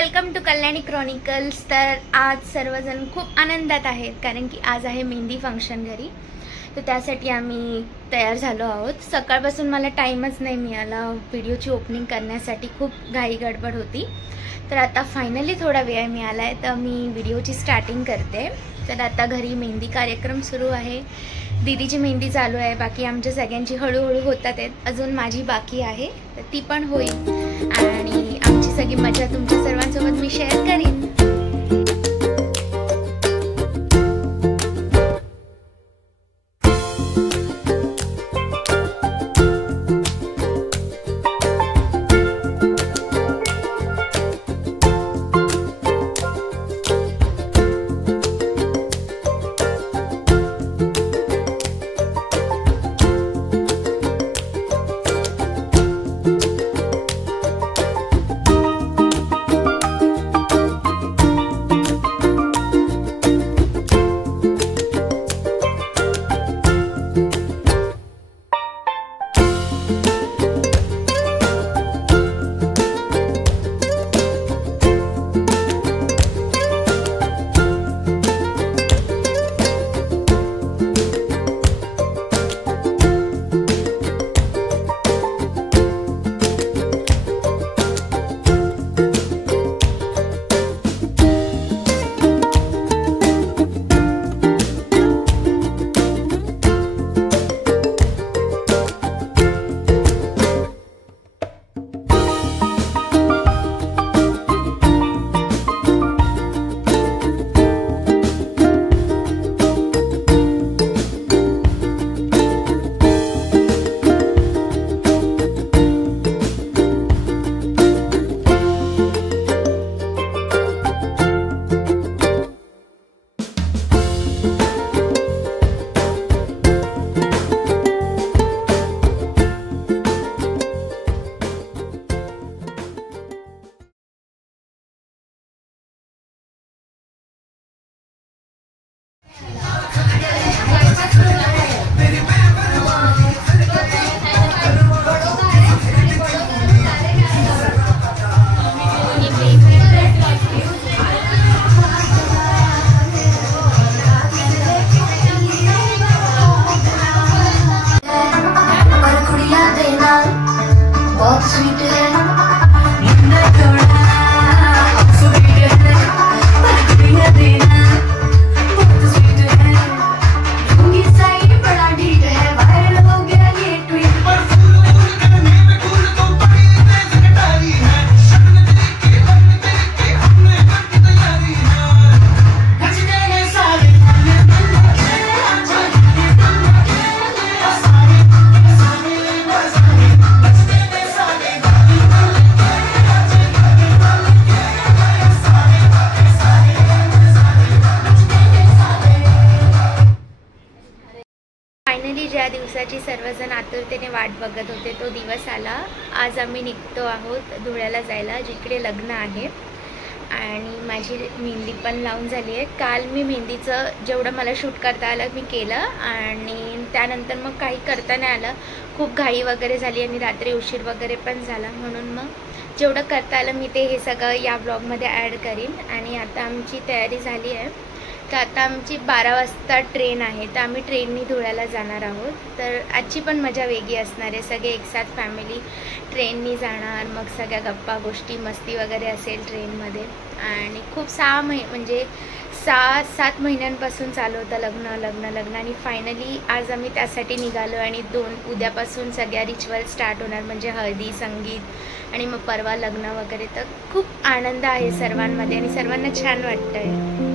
Welcome to Kalyani chronicles. तर आज सर्वजण खूप आनंदात आहेत कारण की आज आहे मेहंदी फंक्शन घरी। तर त्यासाठी आम्ही तयार झालो आहोत। सकाळपासून मला टाईमच नाही मिळाला व्हिडिओची ओपनिंग करण्यासाठी, खूप घाई गडबड होती। तर आता फायनली थोडा वेळ मिळाला आहे तर मी व्हिडिओची स्टार्टिंग करते। तर आता घरी मेहंदी कार्यक्रम सुरू आहे, दीदीची मेहंदी चालू आहे, बाकी आमच्या सगळ्यांची हळूहळू होतात आहेत, अजून माझी बाकी आहे तर ती पण होईल आणि आमची सगळी मजा तुमच्या सर्वांसोबत मी शेअर करीन। फायनली ज्या दिवसाची सर्वजण आतुरतेने वाट बघत होते तो दिवस आला। आज आम्ही निघतो आहोत धुळ्याला जायला, जिकडे लग्न आहे आणि माझी मेहंदी पण लावून झाली आहे। काल मी मेहंदीचं जेवढं मला शूट करता आलं मी केलं आणि त्यानंतर मग काही करता नाही आलं, खूप घाई वगैरे झाली आणि रात्री उशीर वगैरे पण झाला, म्हणून मग जेवढं करता आलं मी ते हे सगळं या ब्लॉगमध्ये ॲड करीन। आणि आता आमची तयारी झाली आहे तर आता आमची 12 वाजता ट्रेन आहे तर आम्ही ट्रेननी धुळ्याला जाणार आहोत। तर आजची पण मजा वेगळी असणार आहे, सगळे एकसाथ फॅमिली ट्रेननी जाणार, मग सगळ्या गप्पा गोष्टी मस्ती वगैरे असेल ट्रेनमध्ये। आणि खूप 6-7 महिन्यांपासून चालू होतं लग्न लग्न लग्न आणि फायनली आज आम्ही त्यासाठी निघालो आणि उद्यापासून सगळ्या रिच्युअल स्टार्ट होणार, म्हणजे हळदी संगीत आणि मग परवा लग्न वगैरे। तर खूप आनंद आहे सर्वांमध्ये आणि सर्वांना छान वाटतं आहे।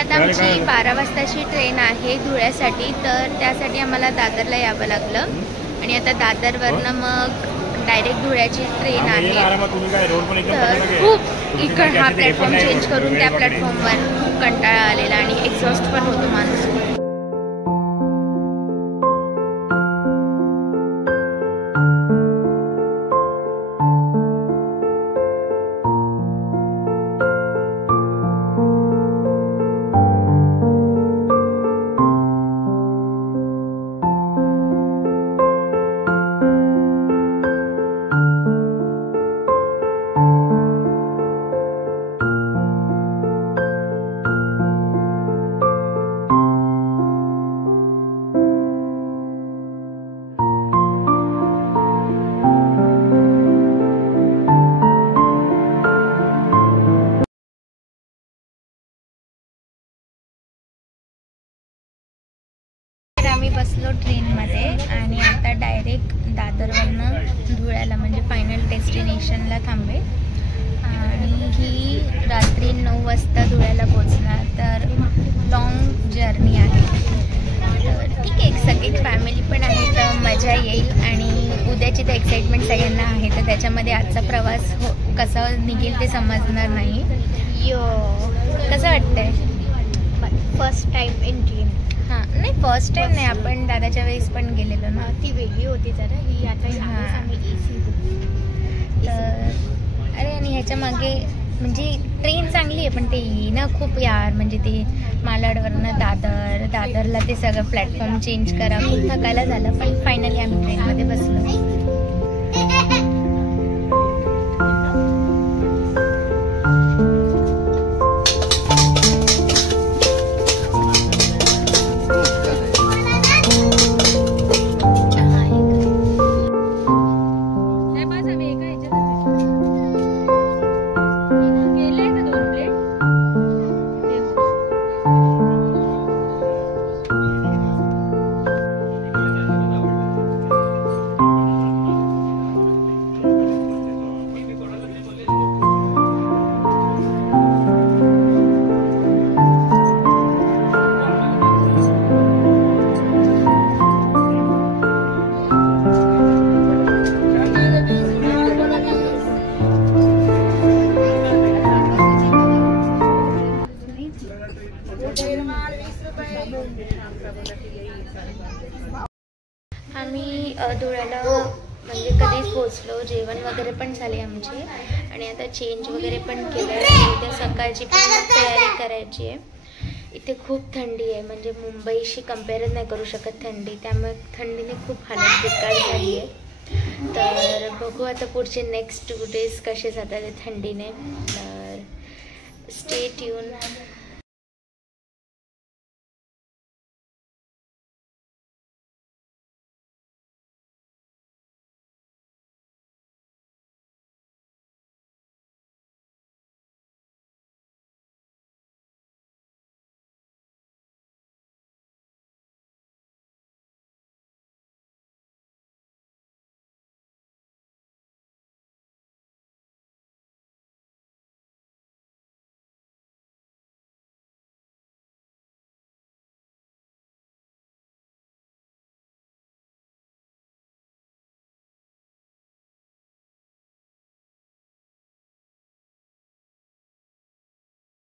आता आमची 12 वाजताची ट्रेन आहे धुळ्यासाठी, तर त्यासाठी आम्हाला दादरला यावं लागलं आणि आता दादरवरनं मग डायरेक्ट धुळ्याची ट्रेन आहे। तर खूप इकडं हा प्लॅटफॉर्म चेंज करून त्या प्लॅटफॉर्मवर खूप कंटाळा आलेला आणि एक्झॉस्ट पण होतो माणूस। आम्ही बसलो ट्रेनमध्ये आणि आता डायरेक्ट दादरवरनं धुळ्याला म्हणजे फायनल डेस्टिनेशनला थांबेल आणि ही रात्री 9 वाजता धुळ्याला पोचणार। तर लॉंग जर्नी आहे, तर ठीक आहे, सगळी फॅमिली पण आहे तर मजा येईल आणि उद्याची तर एक्साइटमेंट सगळ्यांना आहे, तर त्याच्यामध्ये आजचा प्रवास कसा निघेल ते समजणार नाही। कसं वाटतंय? First time in dream. हां, नाही फर्स्ट टाइम नाही, आपण दादाच्या वेळेस पण गेलेलो ना, ती वेगळी होती जरा, ही आता आम्ही एसी। तर अरे आणि ह्याच्या मागे म्हणजे ट्रेन चांगली आहे पण ते ना खूप यार, म्हणजे ते मालाडवरनं दादरला ते सगळं प्लॅटफॉर्म चेंज करा, खूप थकायला झालं, पण फायनली आम्ही ट्रेनमध्ये बसलो। आम्ही धुळ्याला म्हणजे कधीच पोचलो, जेवण वगैरे पण झाले आमचे आणि आता चेंज वगैरे पण केलं आहे। उद्या सकाळची पण तयारी करायची आहे। इथे खूप थंडी आहे, म्हणजे मुंबईशी कंपेअर नाही करू शकत थंडी, त्यामुळे थंडीने खूप हालत बेकार झाली आहे। तर बघू आता पुढचे नेक्स्ट 2 days कसे जातात थंडीने, तर स्टे ट्यून।